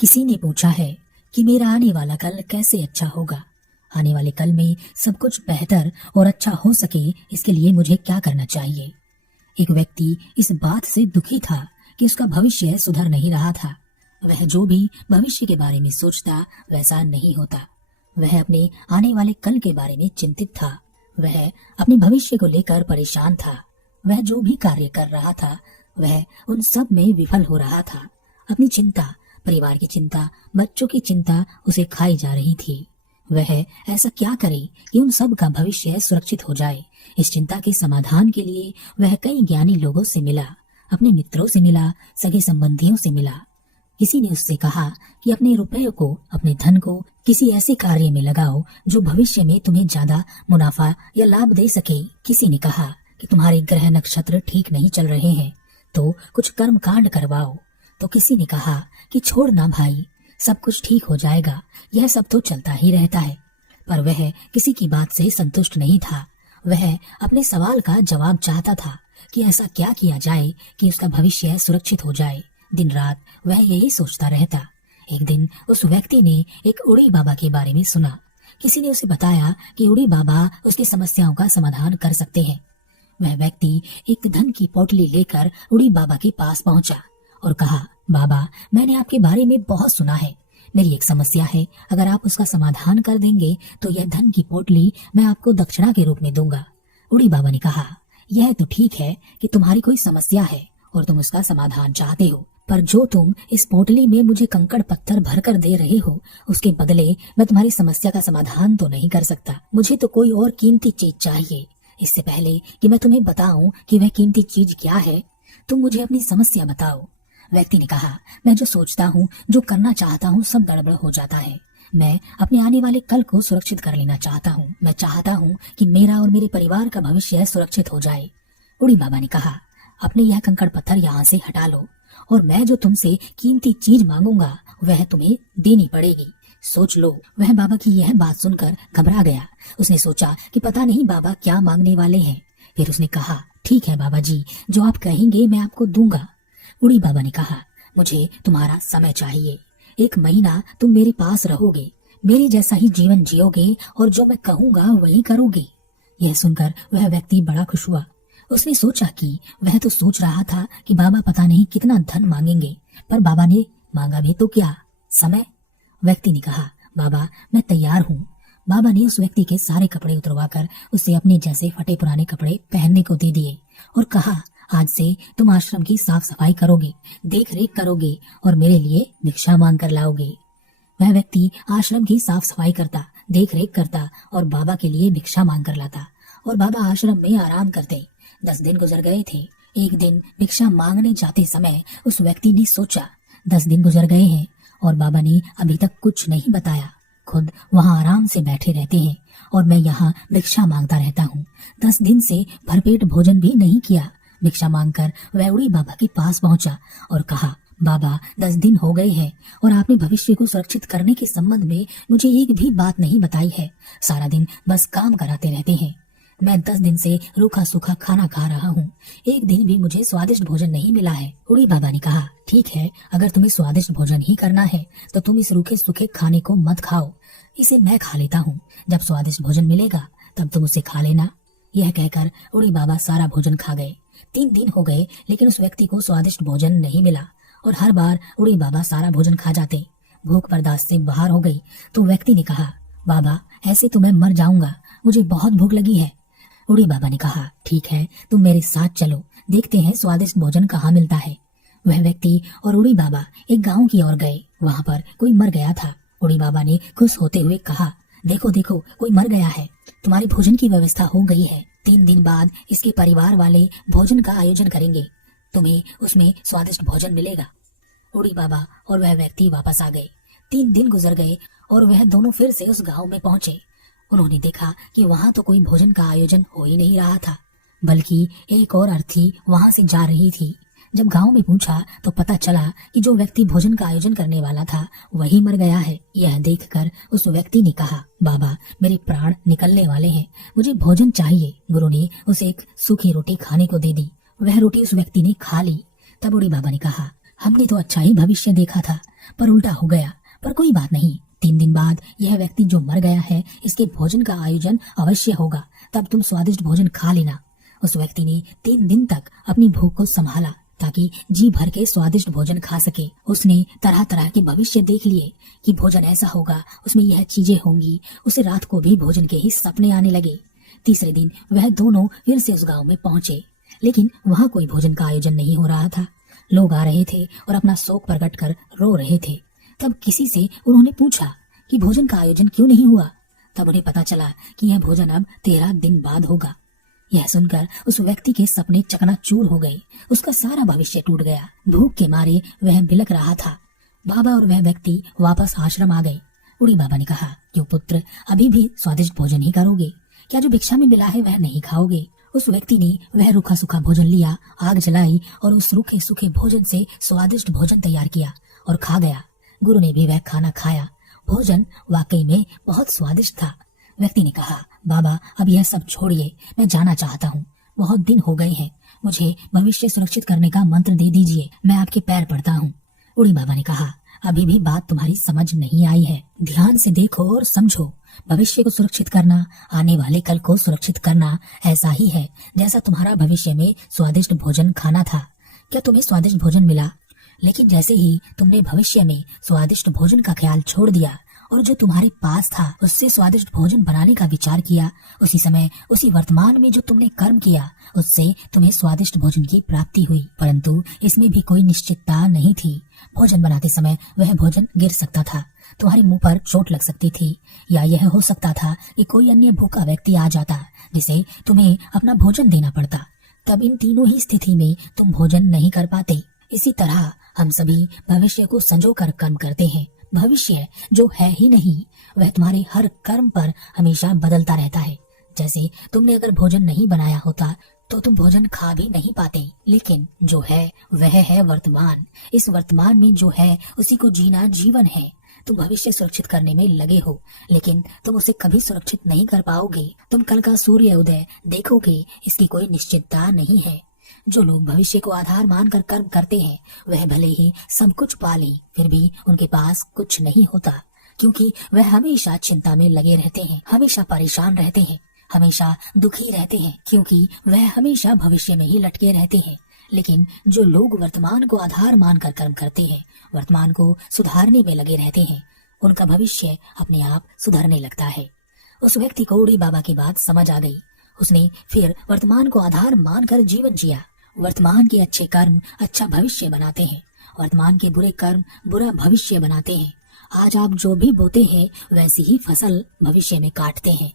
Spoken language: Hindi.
किसी ने पूछा है कि मेरा आने वाला कल कैसे अच्छा होगा। आने वाले कल में सब कुछ बेहतर और अच्छा हो सके, इसके लिए मुझे क्या करना चाहिए। एक व्यक्ति इस बात से दुखी था कि उसका भविष्य सुधर नहीं रहा था। वह जो भी भविष्य के बारे में सोचता वैसा नहीं होता। वह अपने आने वाले कल के बारे में चिंतित था। वह अपने भविष्य को लेकर परेशान था। वह जो भी कार्य कर रहा था वह उन सब में विफल हो रहा था। अपनी चिंता, परिवार की चिंता, बच्चों की चिंता उसे खाई जा रही थी। वह ऐसा क्या करे कि उन सब का भविष्य सुरक्षित हो जाए। इस चिंता के समाधान के लिए वह कई ज्ञानी लोगों से मिला, अपने मित्रों से मिला, सगे संबंधियों से मिला। किसी ने उससे कहा कि अपने रुपए को, अपने धन को किसी ऐसे कार्य में लगाओ जो भविष्य में तुम्हें ज्यादा मुनाफा या लाभ दे सके। किसी ने कहा कि तुम्हारे ग्रह नक्षत्र ठीक नहीं चल रहे हैं तो कुछ कर्म कांड करवाओ। तो किसी ने कहा कि छोड़ ना भाई, सब कुछ ठीक हो जाएगा, यह सब तो चलता ही रहता है। पर वह किसी की बात से संतुष्ट नहीं था। वह अपने सवाल का जवाब चाहता था कि ऐसा क्या किया जाए कि उसका भविष्य सुरक्षित हो जाए। दिन रात वह यही सोचता रहता। एक दिन उस व्यक्ति ने एक उड़ी बाबा के बारे में सुना। किसी ने उसे बताया कि उड़ी बाबा उसकी समस्याओं का समाधान कर सकते हैं। वह व्यक्ति एक धन की पोटली लेकर उड़ी बाबा के पास पहुंचा और कहा, बाबा, मैंने आपके बारे में बहुत सुना है। मेरी एक समस्या है, अगर आप उसका समाधान कर देंगे तो यह धन की पोटली मैं आपको दक्षिणा के रूप में दूंगा। उड़ी बाबा ने कहा, यह तो ठीक है कि तुम्हारी कोई समस्या है और तुम उसका समाधान चाहते हो, पर जो तुम इस पोटली में मुझे कंकड़ पत्थर भरकर दे रहे हो, उसके बदले मैं तुम्हारी समस्या का समाधान तो नहीं कर सकता। मुझे तो कोई और कीमती चीज चाहिए। इससे पहले कि मैं तुम्हें बताऊं कि वह कीमती चीज क्या है, तुम मुझे अपनी समस्या बताओ। व्यक्ति ने कहा, मैं जो सोचता हूँ, जो करना चाहता हूँ, सब गड़बड़ हो जाता है। मैं अपने आने वाले कल को सुरक्षित कर लेना चाहता हूँ। मैं चाहता हूँ कि मेरा और मेरे परिवार का भविष्य सुरक्षित हो जाए। उड़ी बाबा ने कहा, अपने यह कंकड़ पत्थर यहाँ से हटा लो और मैं जो तुमसे कीमती चीज मांगूंगा वह तुम्हें देनी पड़ेगी। सोच लो। वह बाबा की यह बात सुनकर घबरा गया। उसने सोचा कि पता नहीं बाबा क्या मांगने वाले हैं। फिर उसने कहा, ठीक है बाबा जी, जो आप कहेंगे मैं आपको दूंगा। उड़ी बाबा ने कहा, मुझे तुम्हारा समय चाहिए। 1 महीना तुम मेरे पास रहोगे, मेरे जैसा ही जीवन जियोगे और जो मैं कहूंगा वही करोगे। यह सुनकर वह व्यक्ति बड़ा खुश हुआ। उसने सोचा कि वह तो सोच रहा था कि बाबा पता नहीं कितना धन मांगेंगे, पर बाबा ने मांगा भी तो क्या, समय। व्यक्ति ने कहा, बाबा मैं तैयार हूँ। बाबा ने उस व्यक्ति के सारे कपड़े उतरवाकर उसे अपने जैसे फटे पुराने कपड़े पहनने को दे दिए और कहा, आज से तुम आश्रम की साफ सफाई करोगे, देख रेख करोगे और मेरे लिए भिक्षा मांग कर लाओगे। वह व्यक्ति आश्रम की साफ सफाई करता, देख रेख करता और बाबा के लिए भिक्षा मांग कर लाता और बाबा आश्रम में आराम करते। 10 दिन गुजर गए थे। एक दिन भिक्षा मांगने जाते समय उस व्यक्ति ने सोचा, 10 दिन गुजर गए हैं और बाबा ने अभी तक कुछ नहीं बताया। खुद वहाँ आराम से बैठे रहते हैं और मैं यहाँ भिक्षा मांगता रहता हूँ। 10 दिन से भरपेट भोजन भी नहीं किया। भिक्षा मांगकर वह उड़ी बाबा के पास पहुंचा और कहा, बाबा 10 दिन हो गए हैं और आपने भविष्य को सुरक्षित करने के संबंध में मुझे एक भी बात नहीं बताई है। सारा दिन बस काम कराते रहते हैं। मैं 10 दिन से रूखा सूखा खाना खा रहा हूँ, एक दिन भी मुझे स्वादिष्ट भोजन नहीं मिला है। उड़ी बाबा ने कहा, ठीक है, अगर तुम्हें स्वादिष्ट भोजन ही करना है तो तुम इस रूखे सूखे खाने को मत खाओ, इसे मैं खा लेता हूँ। जब स्वादिष्ट भोजन मिलेगा तब तुम उसे खा लेना। यह कहकर उड़ी बाबा सारा भोजन खा गए। 3 दिन हो गए लेकिन उस व्यक्ति को स्वादिष्ट भोजन नहीं मिला और हर बार उड़ी बाबा सारा भोजन खा जाते। भूख बर्दाश्त से बाहर हो गई तो व्यक्ति ने कहा, बाबा ऐसे तो मैं मर जाऊंगा, मुझे बहुत भूख लगी है। उड़ी बाबा ने कहा, ठीक है, तुम मेरे साथ चलो, देखते हैं स्वादिष्ट भोजन कहाँ मिलता है। वह व्यक्ति और उड़ी बाबा एक गांव की ओर गए। वहाँ पर कोई मर गया था। उड़ी बाबा ने खुश होते हुए कहा, देखो देखो, कोई मर गया है, तुम्हारे भोजन की व्यवस्था हो गई है। 3 दिन बाद इसके परिवार वाले भोजन का आयोजन करेंगे, तुम्हें उसमें स्वादिष्ट भोजन मिलेगा। उड़ी बाबा और वह व्यक्ति वापस आ गए। 3 दिन गुजर गए और वह दोनों फिर से उस गांव में पहुंचे। उन्होंने देखा कि वहां तो कोई भोजन का आयोजन हो ही नहीं रहा था, बल्कि एक और अर्थी वहां से जा रही थी। जब गांव में पूछा तो पता चला कि जो व्यक्ति भोजन का आयोजन करने वाला था वही मर गया है। यह देखकर उस व्यक्ति ने कहा, बाबा मेरे प्राण निकलने वाले हैं, मुझे भोजन चाहिए। गुरु ने उसे एक सूखी रोटी खाने को दे दी। वह रोटी उस व्यक्ति ने खा ली। तब उड़ी बाबा ने कहा, हमने तो अच्छा ही भविष्य देखा था, पर उल्टा हो गया। पर कोई बात नहीं, 3 दिन बाद यह व्यक्ति जो मर गया है, इसके भोजन का आयोजन अवश्य होगा, तब तुम स्वादिष्ट भोजन खा लेना। उस व्यक्ति ने 3 दिन तक अपनी भूख को संभाला ताकि जी भर के स्वादिष्ट भोजन खा सके। उसने तरह तरह के भविष्य देख लिए कि भोजन ऐसा होगा, उसमें यह चीजें होंगी। उसे रात को भी भोजन के ही सपने आने लगे। तीसरे दिन वह दोनों फिर से उस गांव में पहुंचे, लेकिन वहां कोई भोजन का आयोजन नहीं हो रहा था। लोग आ रहे थे और अपना शोक प्रकट कर रो रहे थे। तब किसी से उन्होंने पूछा कि भोजन का आयोजन क्यों नहीं हुआ। तब उन्हें पता चला कि यह भोजन अब 13 दिन बाद होगा। यह सुनकर उस व्यक्ति के सपने चकनाचूर हो गए। उसका सारा भविष्य टूट गया। भूख के मारे वह बिलक रहा था। बाबा और वह व्यक्ति वापस आश्रम आ गए। बूढ़ी बाबा ने कहा, क्यों पुत्र, अभी भी स्वादिष्ट भोजन ही करोगे? क्या जो भिक्षा में मिला है वह नहीं खाओगे? उस व्यक्ति ने वह रूखा सूखा भोजन लिया, आग जलाई और उस रूखे सूखे भोजन से स्वादिष्ट भोजन तैयार किया और खा गया। गुरु ने भी वह खाना खाया। भोजन वाकई में बहुत स्वादिष्ट था। व्यक्ति ने कहा, बाबा अब यह सब छोड़िए, मैं जाना चाहता हूँ। बहुत दिन हो गए हैं, मुझे भविष्य सुरक्षित करने का मंत्र दे दीजिए, मैं आपके पैर पड़ता हूँ। बूढ़ी बाबा ने कहा, अभी भी बात तुम्हारी समझ नहीं आई है। ध्यान से देखो और समझो। भविष्य को सुरक्षित करना, आने वाले कल को सुरक्षित करना, ऐसा ही है जैसा तुम्हारा भविष्य में स्वादिष्ट भोजन खाना था। क्या तुम्हें स्वादिष्ट भोजन मिला? लेकिन जैसे ही तुमने भविष्य में स्वादिष्ट भोजन का ख्याल छोड़ दिया और जो तुम्हारे पास था उससे स्वादिष्ट भोजन बनाने का विचार किया, उसी समय उसी वर्तमान में जो तुमने कर्म किया उससे तुम्हें स्वादिष्ट भोजन की प्राप्ति हुई। परंतु इसमें भी कोई निश्चितता नहीं थी। भोजन बनाते समय वह भोजन गिर सकता था, तुम्हारे मुंह पर चोट लग सकती थी, या यह हो सकता था कि कोई अन्य भूखा व्यक्ति आ जाता जिसे तुम्हें अपना भोजन देना पड़ता। तब इन तीनों ही स्थिति में तुम भोजन नहीं कर पाते। इसी तरह हम सभी भविष्य को संजो कर कर्म करते हैं। भविष्य जो है ही नहीं, वह तुम्हारे हर कर्म पर हमेशा बदलता रहता है। जैसे तुमने अगर भोजन नहीं बनाया होता तो तुम भोजन खा भी नहीं पाते। लेकिन जो है वह है वर्तमान। इस वर्तमान में जो है उसी को जीना जीवन है। तुम भविष्य सुरक्षित करने में लगे हो, लेकिन तुम उसे कभी सुरक्षित नहीं कर पाओगे। तुम कल का सूर्य उदय देखोगे, इसकी कोई निश्चितता नहीं है। जो लोग भविष्य को आधार मानकर कर्म करते हैं वह भले ही सब कुछ पा लें, फिर भी उनके पास कुछ नहीं होता, क्योंकि वह हमेशा चिंता में लगे रहते हैं, हमेशा परेशान रहते हैं, हमेशा दुखी रहते हैं, क्योंकि वह हमेशा भविष्य में ही लटके रहते हैं। लेकिन जो लोग वर्तमान को आधार मानकर कर्म करते हैं, वर्तमान को सुधारने में लगे रहते हैं, उनका भविष्य अपने आप सुधरने लगता है। उस व्यक्ति को बूढ़ी बाबा की बात समझ आ गई। उसने फिर वर्तमान को आधार मानकर जीवन जिया। वर्तमान के अच्छे कर्म अच्छा भविष्य बनाते हैं, वर्तमान के बुरे कर्म बुरा भविष्य बनाते हैं। आज आप जो भी बोते हैं वैसी ही फसल भविष्य में काटते हैं।